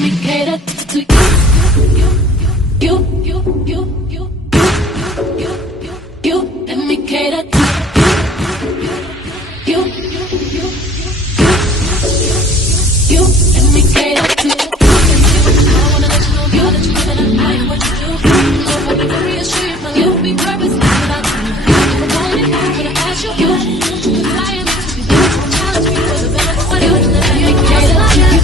me cater to you. Let me cater to you. Let me cater to you. I wanna let you know, girl, that you know that I like what you do. So if I be very assured, my life will be purpose without you. If I want it, I'm gonna ask you. Cause I am to be there. Challenge me for the better for you. Let me cater to you.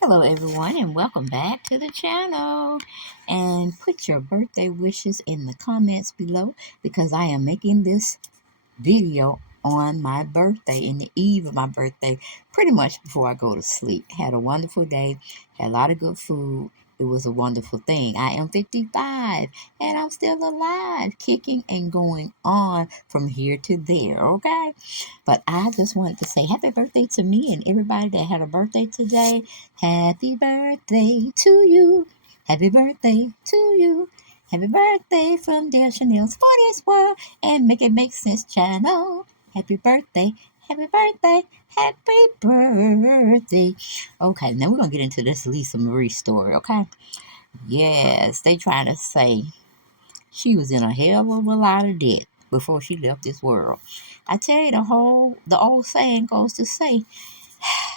Hello everyone and welcome back to the channel, and put your birthday wishes in the comments below because I am making this video on my birthday, in the eve of my birthday, pretty much before I go to sleep. Had a wonderful day, had a lot of good food. It was a wonderful thing. I am 55 and I'm still alive, kicking and going on from here to there, okay? But I just wanted to say happy birthday to me and everybody that had a birthday today. Happy birthday to you. Happy birthday to you. Happy birthday from Dear Chanel's Funniest World and Make It Make Sense channel. Happy birthday. Happy birthday. Happy birthday. Okay, now we're going to get into this Lisa Marie story, okay? Yes, they trying to say she was in a hell of a lot of debt before she left this world. I tell you, the old saying goes to say,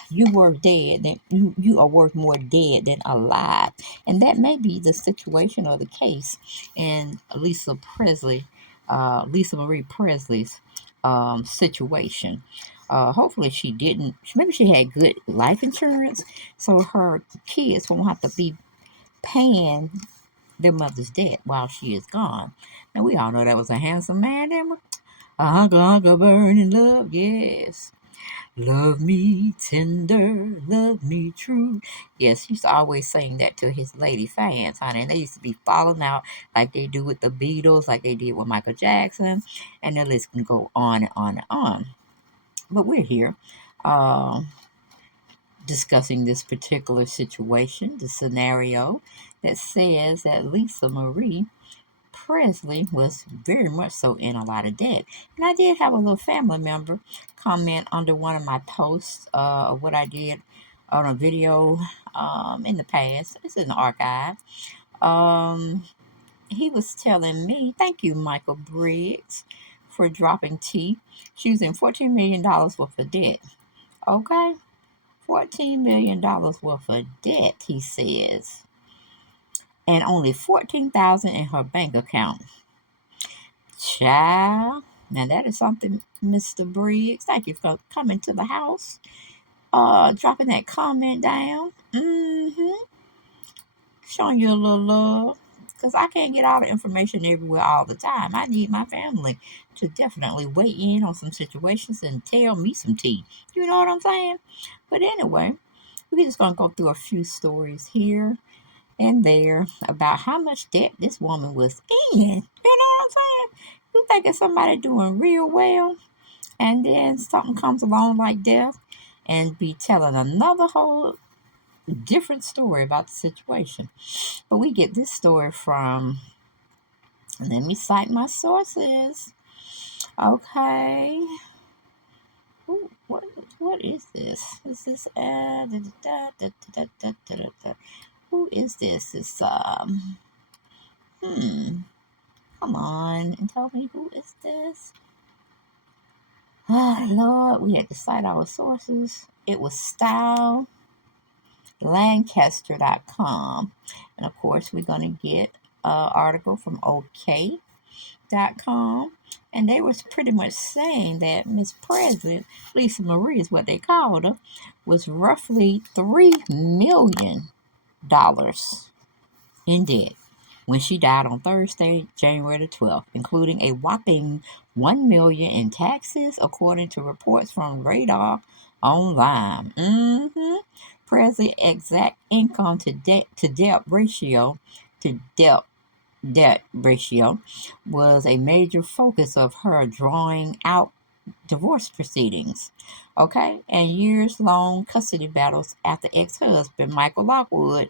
you worth dead than you are worth more dead than alive, and that may be the situation or the case in Lisa Marie Presley's situation. Hopefully she didn't. Maybe she had good life insurance, so her kids won't have to be paying their mother's debt while she is gone. Now we all know that was a handsome man. A hunker burning love, yes. Love me tender, love me true. Yes, he used to always sing that to his lady fans, honey. And they used to be falling out like they do with the Beatles, like they did with Michael Jackson. And the list can go on and on and on. But we're here uh, discussing this particular situation, the scenario that says that Lisa Marie Presley was very much so in a lot of debt. And I did have a little family member comment under one of my posts of what I did on a video in the past. It's in the archive. He was telling me, thank you, Michael Briggs, for dropping tea. She was in $14 million worth of debt. Okay? $14 million worth of debt, he says. And only $14,000 in her bank account. Child, now that is something, Mr. Briggs. Thank you for coming to the house. Dropping that comment down. Showing you a little love. Because I can't get all the information everywhere all the time. I need my family to definitely weigh in on some situations and tell me some tea. You know what I'm saying? But anyway, we're just going to go through a few stories here and there about how much debt this woman was in. You know what I'm saying? You thinking somebody doing real well, and then something comes along like death and be telling another whole different story about the situation. But we get this story from, let me cite my sources. Okay. Ooh, what is this? Is this who is this? It's come on and tell me, who is this? Oh Lord, we had to cite our sources. It was stylelancaster.com. And of course we're gonna get an article from OK.com. And they was pretty much saying that Miss President, Lisa Marie is what they called her, was roughly $3 million in debt when she died on Thursday, January the 12th, including a whopping $1 million in taxes, according to reports from Radar Online. Presley's exact income to debt ratio was a major focus of her drawing out divorce proceedings, okay, and years-long custody battles after ex-husband Michael Lockwood.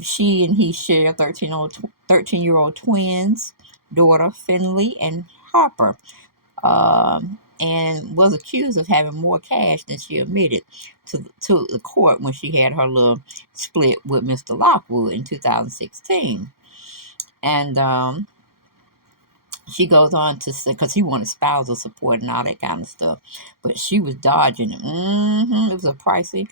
She and he share 13-year-old twins, daughter Finley and Harper. and was accused of having more cash than she admitted to the court when she had her little split with Mr. Lockwood in 2016. And she goes on to say, because he wanted spousal support and all that kind of stuff, but she was dodging it. It was a pricey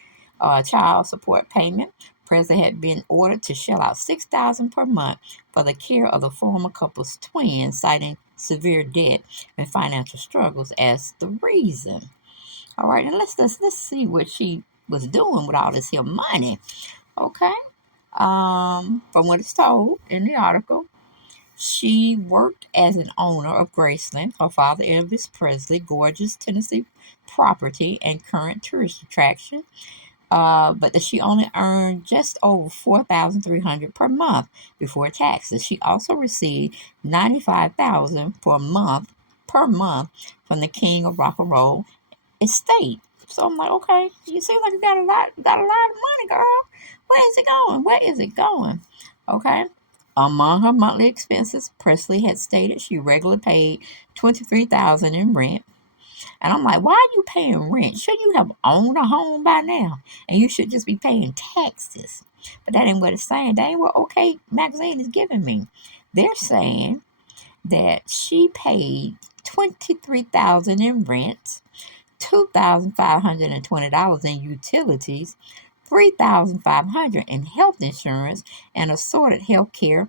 child support payment. Presley had been ordered to shell out $6,000 per month for the care of the former couple's twins, citing severe debt and financial struggles as the reason. All right, and let's see what she was doing with all this here money. Okay, from what it's told in the article, she worked as an owner of Graceland, her father Elvis Presley, gorgeous Tennessee property and current tourist attraction. But that she only earned just over $4,300 per month before taxes. She also received $95,000 per month from the King of Rock and Roll estate. So I'm like, okay, you seem like you got a lot of money, girl. Where is it going? Where is it going? Okay. Among her monthly expenses, Presley had stated she regularly paid $23,000 in rent. And I'm like, why are you paying rent? Shouldn't you have owned a home by now? And you should just be paying taxes. But that ain't what it's saying. That ain't what OK Magazine is giving me. They're saying that she paid $23,000 in rent, $2,520 in utilities, $3,500 in health insurance and assorted health care,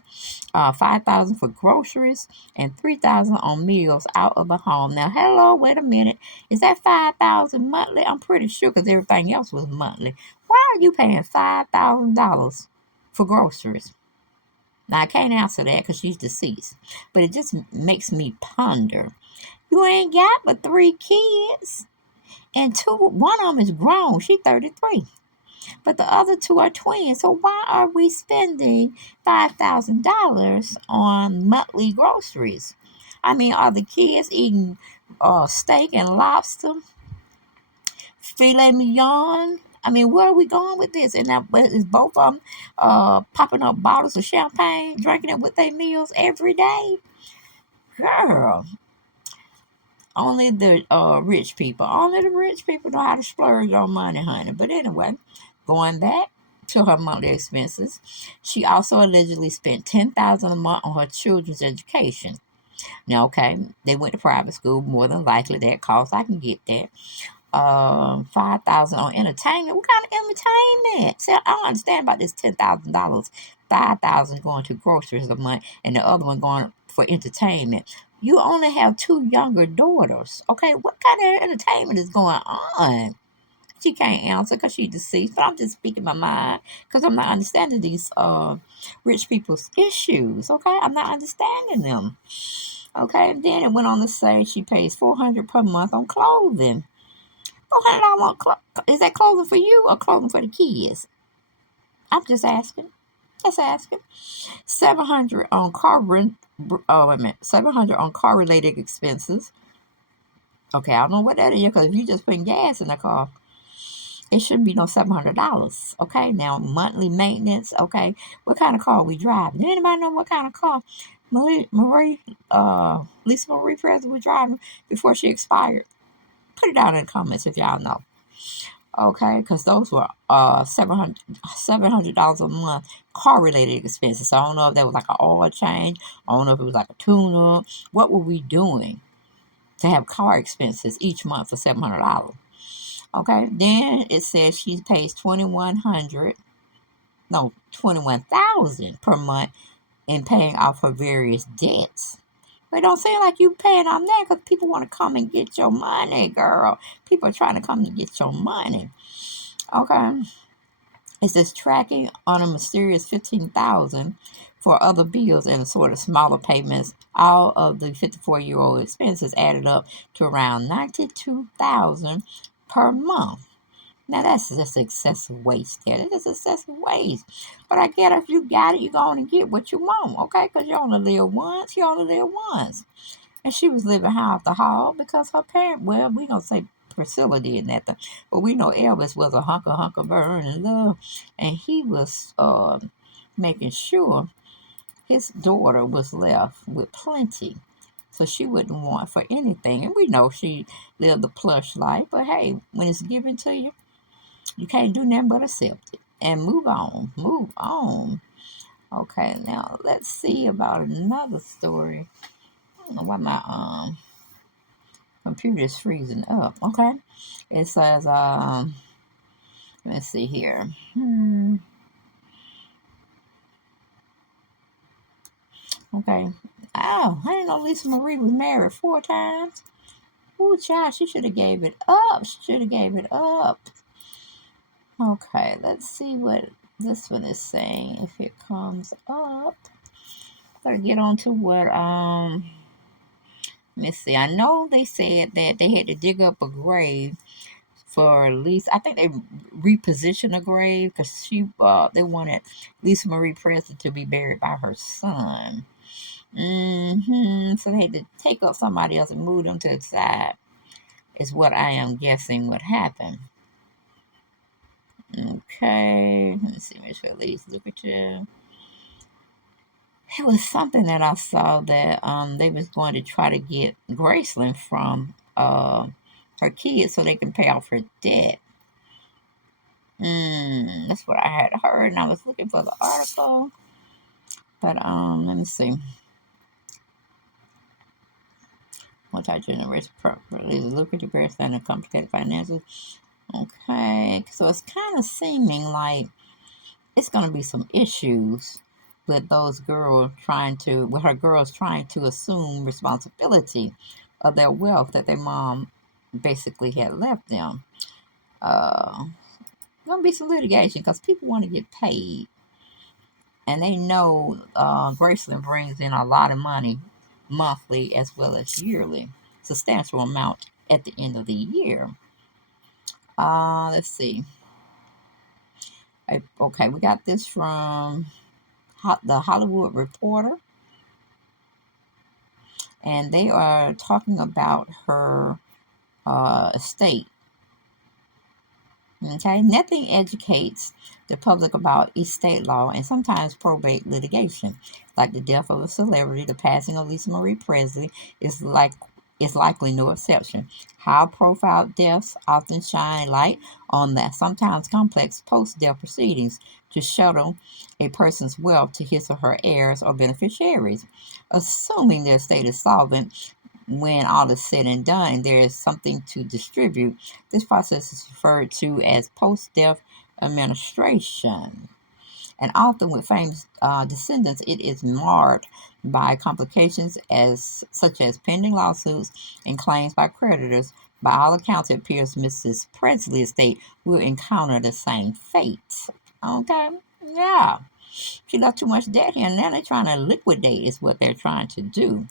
$5,000 for groceries, and $3,000 on meals out of the home. Now, hello, wait a minute. Is that $5,000 monthly? I'm pretty sure because everything else was monthly. Why are you paying $5,000 for groceries? Now, I can't answer that because she's deceased, but it just makes me ponder. You ain't got but 3 kids, and one of them is grown. She's 33. But the other 2 are twins. So why are we spending $5,000 on monthly groceries? I mean, are the kids eating steak and lobster, filet mignon? I mean, where are we going with this? And now, is both of them popping up bottles of champagne, drinking it with their meals every day? Girl, only the rich people. Only the rich people know how to splurge on money, honey. But anyway, going back to her monthly expenses, she also allegedly spent $10,000 a month on her children's education. Now, okay, they went to private school. More than likely, that cost. I can get that. $5,000 on entertainment. What kind of entertainment? See, I don't understand about this $10,000. $5,000 going to groceries a month, and the other one going for entertainment. You only have 2 younger daughters. Okay, what kind of entertainment is going on? She can't answer because she's deceased, but I'm just speaking my mind because I'm not understanding these rich people's issues. Okay, I'm not understanding them. Okay, and then it went on to say she pays $400 per month on clothing. $400 on is that clothing for you or clothing for the kids? I'm just asking. Just asking. $700 on car rent. Oh, wait a minute. $700 on car related expenses. Okay, I don't know what that is because if you just putting gas in the car, it shouldn't be no $700. Okay, now monthly maintenance. Okay, what kind of car we driving? Does anybody know what kind of car Lisa Marie Presley was driving before she expired? Put it down in the comments if y'all know. Okay, because those were $700 a month car related expenses. So I don't know if that was like an oil change. I don't know if it was like a tune up. What were we doing to have car expenses each month for $700? Okay, then it says she pays $21,000 per month in paying off her various debts. But it don't seem like you paying off that because people want to come and get your money, girl. People are trying to come and get your money. Okay. It says tracking on a mysterious $15,000 for other bills and sort of smaller payments. All of the 54-year-old expenses added up to around $92,000 per month. Now that's just excessive waste there. That's excessive waste. But I get if you got it, you're going to get what you want, okay? Because you only live once. You only live once. And she was living high off the hall because her parent, well, we going to say Priscilla did nothing. But we know Elvis was a hunker burn in love. And he was making sure his daughter was left with plenty. So she wouldn't want for anything. And we know she lived a plush life. But hey, when it's given to you, you can't do nothing but accept it and move on. Move on. Okay, now let's see about another story. I don't know why my computer is freezing up. Okay. It says let's see here. Okay. Oh, I didn't know Lisa Marie was married 4 times. Ooh, child, she should have gave it up. She should have gave it up. Okay, let's see what this one is saying. If it comes up, gotta get on to what let me see. I know they said that they had to dig up a grave for Lisa. I think they repositioned a grave because they wanted Lisa Marie Presley to be buried by her son. So they had to take up somebody else and move them to the side. Is what I am guessing would happen. Okay, let me see. Miss Felice, look at you. It was something that I saw that they was going to try to get Graceland from her kids so they can pay off her debt. That's what I had heard, and I was looking for the article. But let me see. Multi-generation property, lucrative Graceland and complicated finances. Okay, so it's kind of seeming like it's going to be some issues with those girls with her girls trying to assume responsibility of their wealth that their mom basically had left them. Going to be some litigation because people want to get paid, and they know Graceland brings in a lot of money monthly as well as yearly, substantial amount at the end of the year. Let's see. Okay, we got this from the Hollywood Reporter, and they are talking about her estate. Okay, nothing educates the public about estate law and sometimes probate litigation, like the death of a celebrity. The passing of Lisa Marie Presley is likely no exception. High-profile deaths often shine light on the sometimes complex post-death proceedings to shuttle a person's wealth to his or her heirs or beneficiaries. Assuming their estate is solvent, when all is said and done and there is something to distribute, this process is referred to as post-death administration. And often with famous descendants, it is marred by complications such as pending lawsuits and claims by creditors. By all accounts, it appears Mrs. Presley's estate will encounter the same fate. Okay? Yeah. She left too much debt here, and now they're trying to liquidate is what they're trying to do.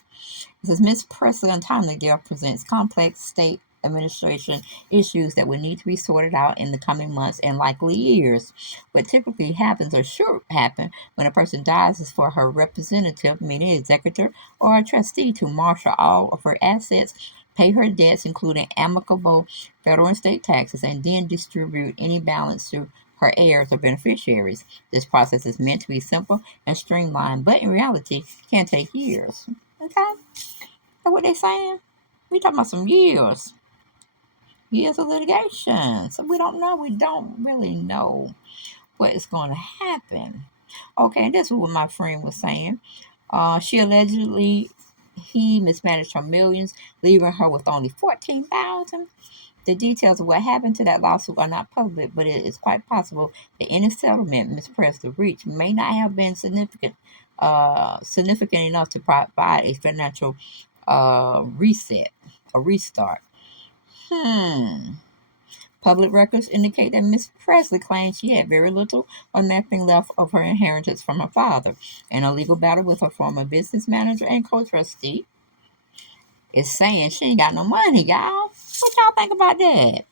It says Ms. Presley's untimely death presents complex state administration issues that will need to be sorted out in the coming months and likely years. What typically happens or should happen when a person dies is for her representative, meaning executor or a trustee, to marshal all of her assets, pay her debts, including amicable federal and state taxes, and then distribute any balance to her heirs or beneficiaries. This process is meant to be simple and streamlined, but in reality can take years. Okay? That's what they saying. We talking about some years of litigation. So we don't know. We don't really know what is going to happen. Okay, and this is what my friend was saying. She allegedly he mismanaged her millions, leaving her with only 14,000. The details of what happened to that lawsuit are not public, but it is quite possible that any settlement Ms. Presley reached may not have been significant enough to provide a financial reset, a restart. Public records indicate that Miss Presley claimed she had very little or nothing left of her inheritance from her father. In a legal battle with her former business manager and co-trustee, is saying she ain't got no money, y'all. What y'all think about that?